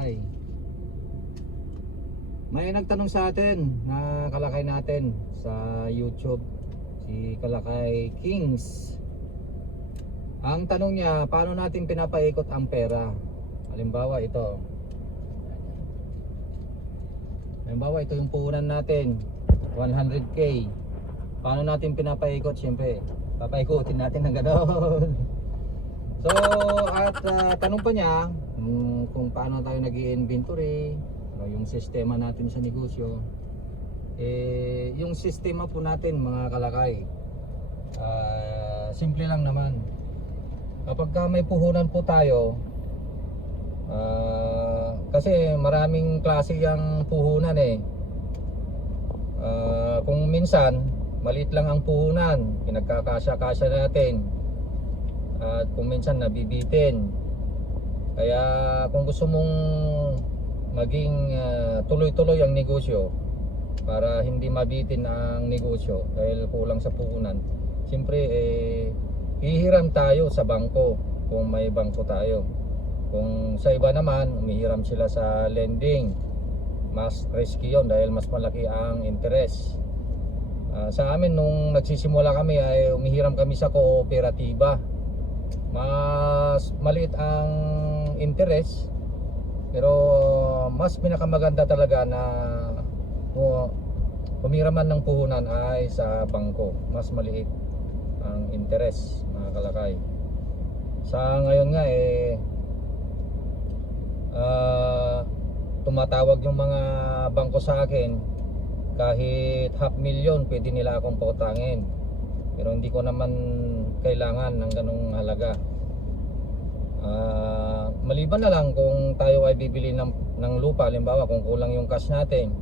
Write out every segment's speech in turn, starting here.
kalakay. May nagtanong sa atin na kalakay natin sa YouTube, si Kalakay Kings. Ang tanong niya, paano natin pinapaikot ang pera? Halimbawa ito. Halimbawa ito yung puhunan natin, 100k. Paano natin pinapaikot? Siyempre, papaikutin natin ng gano'n. So, at tanong pa niya kung paano tayo nag-i-inventory, yung sistema natin sa negosyo. Yung sistema po natin mga kalakay, simple lang naman. Kapag may puhunan po tayo, kasi maraming klase yung puhunan kung minsan maliit lang ang puhunan, pinagkakasya-kasya natin, at kung minsan nabibitin. Kaya kung gusto mong maging tuloy-tuloy ang negosyo, para hindi mabitin ang negosyo dahil kulang sa puhunan, siyempre hihiram tayo sa bangko kung may bangko tayo. Kung sa iba naman, umihiram sila sa lending, mas risky yun dahil mas malaki ang interest. Sa amin nung nagsisimula kami ay umihiram kami sa kooperatiba. Mas maliit ang interest, pero mas pinakamaganda talaga na pumiraman ng puhunan ay sa bangko. Mas maliit ang interest mga kalakay. Sa ngayon nga tumatawag yung mga bangko sa akin, kahit 500,000 pwede nila akong pautangin, pero hindi ko naman kailangan ng ganong halaga. Maliban na lang kung tayo ay bibili ng lupa, halimbawa kung kulang yung cash natin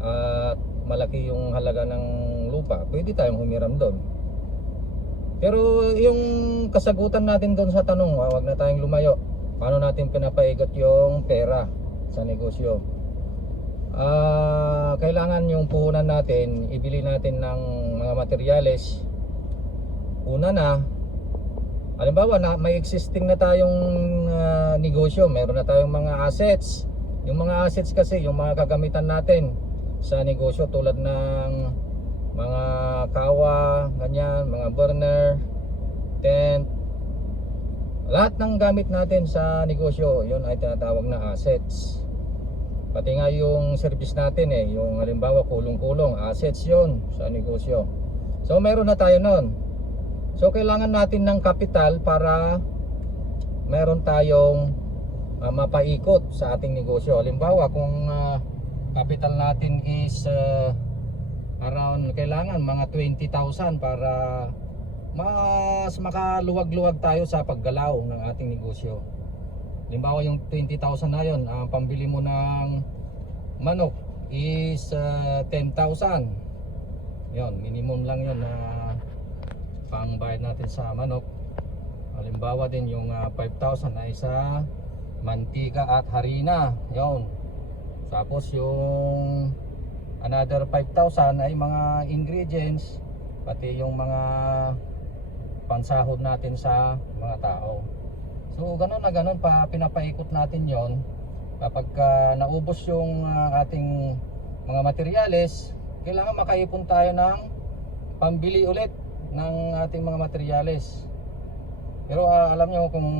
at malaki yung halaga ng lupa, pwede tayong humiram doon. Pero yung kasagutan natin doon sa tanong, wag na tayong lumayo. Paano natin pinapaikot yung pera sa negosyo? Kailangan yung puhunan natin, ibili natin ng mga materyales. Una na, halimbawa na may existing na tayong negosyo, meron na tayong mga assets. Yung mga assets kasi yung mga kagamitan natin sa negosyo, tulad ng mga kawa, ganyan, mga burner, tent, lahat ng gamit natin sa negosyo, yun ay tinatawag na assets. Pati nga yung service natin yung halimbawa kulong-kulong, assets yun sa negosyo. So meron na tayo nun. So kailangan natin ng kapital para meron tayong mapaikot sa ating negosyo. Halimbawa kung kapital natin is around, kailangan mga 20,000 para mas makaluwag-luwag tayo sa paggalaw ng ating negosyo. Halimbawa yung 20,000 na yun, pambili mo ng manok is 10,000. Yun, minimum lang yun na pangbayad natin sa manok. Halimbawa din yung 5,000 ay sa mantika at harina. Yun. Tapos yung another 5,000 ay mga ingredients, pati yung mga pansahod natin sa mga tao. So ganun na ganun pa pinapaikot natin yon. Kapag naubos yung ating mga materyales, kailangan makaipon tayo ng pambili ulit ng ating mga materyales. Pero alam nyo kung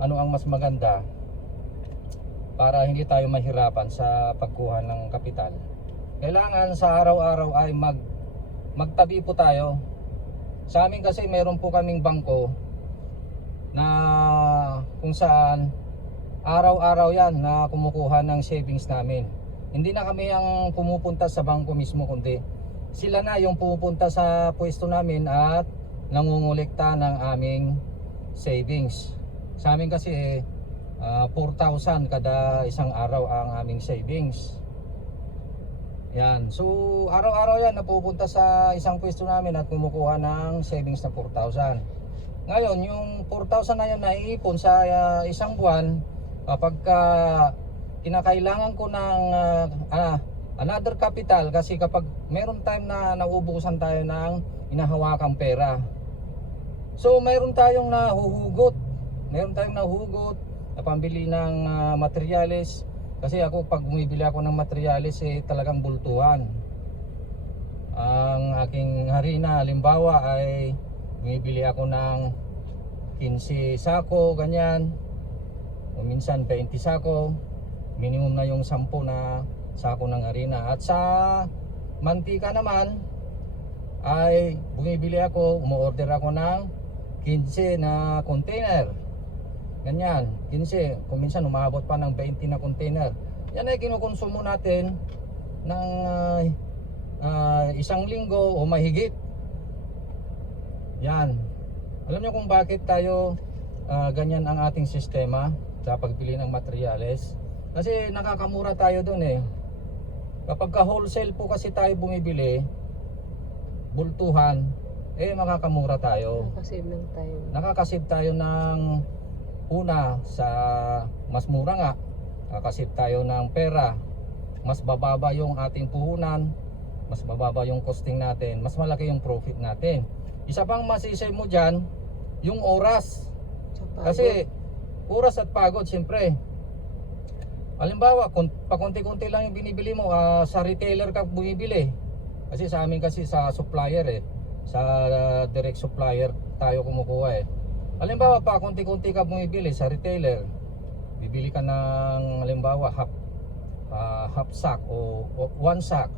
ano ang mas maganda para hindi tayo mahirapan sa pagkuha ng kapital. Kailangan sa araw-araw ay magtabi po tayo. Sa amin kasi meron po kaming bangko na kung saan araw-araw yan na kumukuha ng savings namin. Hindi na kami ang pumupunta sa bangko mismo, kundi sila na yung pupunta sa pwesto namin at nangungulekta ng aming savings. Sa amin kasi 4,000 kada isang araw ang aming savings. Yan. So araw-araw yan napupunta sa isang pwesto namin at kumukuha ng savings na 4,000. Ngayon yung 4,000 na yan naiipon sa isang buwan, kapag kinakailangan ko ng another capital, kasi kapag meron time na nauubusan tayo ng hinahawakang pera, so meron tayong nahuhugot pambili ng materyales. Kasi ako pag bumibili ako ng materyales talagang bultuhan. Ang aking harina halimbawa ay bumibili ako ng 15 sako ganyan, o minsan 20 sako. Minimum na yung 10 na sako ng harina. At sa mantika naman ay bumibili ako, umu-order ako ng 15 na container. Ganyan, 15. Kung minsan umabot pa ng 20 na container. Yan ay kinukonsumo natin ng isang linggo o mahigit. Yan. Alam niyo kung bakit tayo ganyan ang ating sistema sa pagbili ng materyales? Kasi nakakamura tayo dun eh. Kapag ka wholesale po kasi tayo bumibili, bultuhan, makakamura tayo. Nakakasave ng tayo. Nakakasave tayo ng una sa mas mura nga. Nakakasave tayo ng pera. Mas bababa yung ating puhunan, mas bababa yung costing natin, mas malaki yung profit natin. Isa pang masisave mo dyan, yung oras. Kasi oras at pagod siyempre. Halimbawa, pakunti-kunti lang yung binibili mo, sa retailer ka bumibili. Kasi sa amin kasi sa supplier sa direct supplier tayo kumukuha Halimbawa pa konti-konti ka bumibili sa retailer, bibili ka ng halimbawa half sack o 1 sack,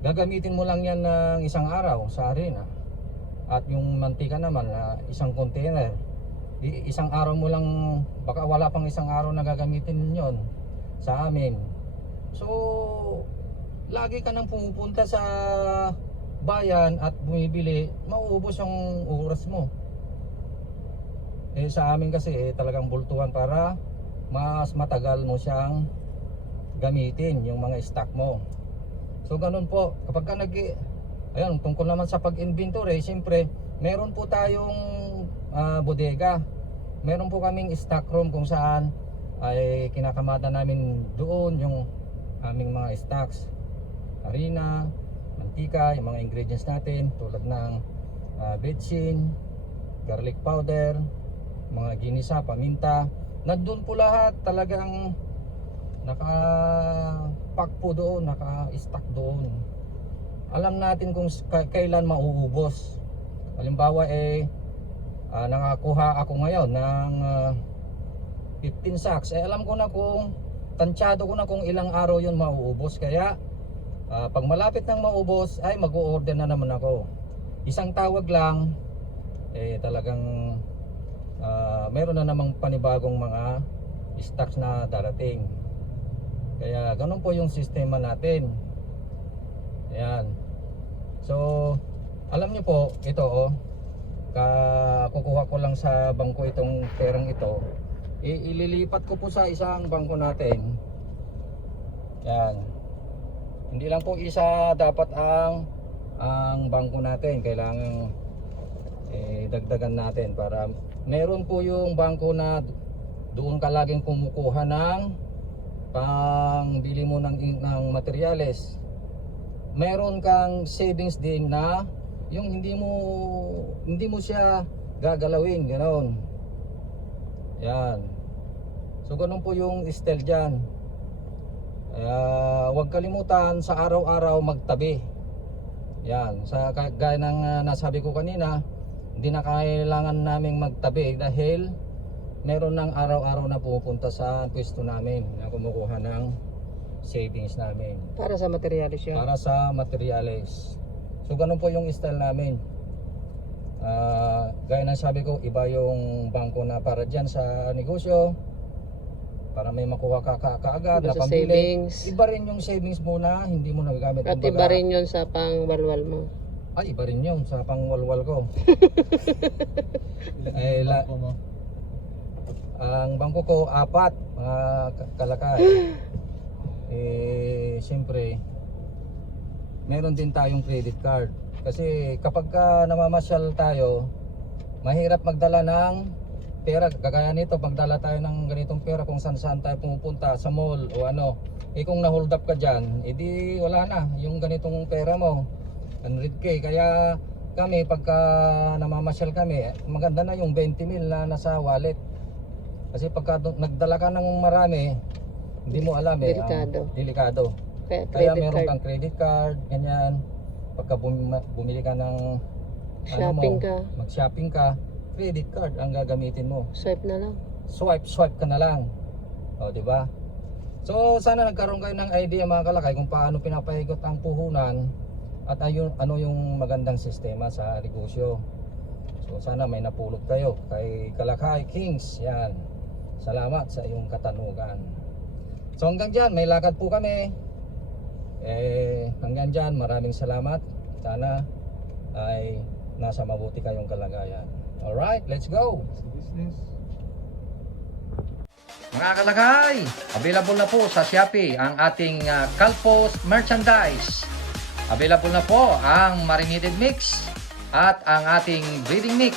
gagamitin mo lang yan ng isang araw sa harina. At yung mantika naman isang container, isang araw mo lang, baka wala pang isang araw na gagamitin yon sa amin. So lagi ka nang pumupunta sa bayan at bumibili, mauubos yung oras mo. Sa amin kasi talagang bultuhan para mas matagal mo siyang gamitin yung mga stock mo. So ganun po, kapag ka ayan, tungkol naman sa pag-inventory, siyempre meron po tayong bodega. Meron po kaming stock room kung saan ay kinakamada namin doon yung aming mga stocks, harina, mantika, yung mga ingredients natin tulad ng betsin, garlic powder, mga ginisa, paminta. Nandun po lahat, talagang naka-pack po doon, naka-stock doon. Alam natin kung kailan mauubos. Halimbawa nakakuha ako ngayon ng 15 sacks. Alam ko na kung tansyado ko na kung ilang araw yun mauubos. Kaya pag malapit nang maubos ay mag-o-order na naman ako. Isang tawag lang talagang meron na namang panibagong mga stocks na darating. Kaya ganun po yung sistema natin. Ayan. So alam niyo po, ito kukuha ko lang sa bangko itong perang ito. Ililipat ko po sa isang bangko natin. Yan. Hindi lang po isa dapat ang bangko natin, kailangan dagdagan natin para meron po yung bangko na doon ka laging kumukuha ng pangbili mo ng materyales. Meron kang savings din na yung hindi mo siya gagalawin, ganoon. Yan. So ganun po yung style dyan. Huwag kalimutan sa araw-araw magtabi. Yan, gaya ng nasabi ko kanina, hindi na kailangan naming magtabi dahil meron ng araw-araw na pupunta sa pwesto namin na kumukuha ng savings namin. Para sa materyales yun? Para sa materyales. So ganun po yung style namin. Gaya ng sabi ko, iba yung bangko na para dyan sa negosyo, para may makuha ka kaagad na pambili. Savings. Iba rin yung savings muna, hindi mo nagagamit. At iba rin yun sa pangwalwal mo. Ay, iba rin yun sa pangwalwal ko. Ang bangko ko 4 mga kalakay. Siyempre meron din tayong credit card. Kasi kapag namamasyal tayo, mahirap magdala ng pera. Kagaya nito, pagdala tayo ng ganitong pera kung saan tayo pumupunta, sa mall o ano. Kung na-hold up ka dyan, edi wala na yung ganitong pera mo, 100k. Kaya kami pagka namamasyal kami, maganda na yung 20 mil na nasa wallet. Kasi pagka nagdala ka ng marami, hindi mo alam Delikado. delikado. Kaya Kaya credit meron card. kang credit card, ganyan. Pagka bumili ka ng Shopping ka. mag-shopping ka, credit card ang gagamitin mo. Swipe na lang. Swipe ka na lang. O, di ba? So, sana nagkaroon kayo ng idea mga kalakay kung paano pinapaikot ang puhunan at ano yung magandang sistema sa negosyo. So, sana may napulot kayo kay Kalakay Kings. Yan. Salamat sa iyong katanugan. So, hanggang dyan, may lakad po kami. Hanggang dyan, maraming salamat. Sana ay nasa mabuti kayong kalagayan. Alright, let's go! Mga kalakay, available na po sa Shopee ang ating Calpos merchandise. Available na po ang marinated mix at ang ating breeding mix.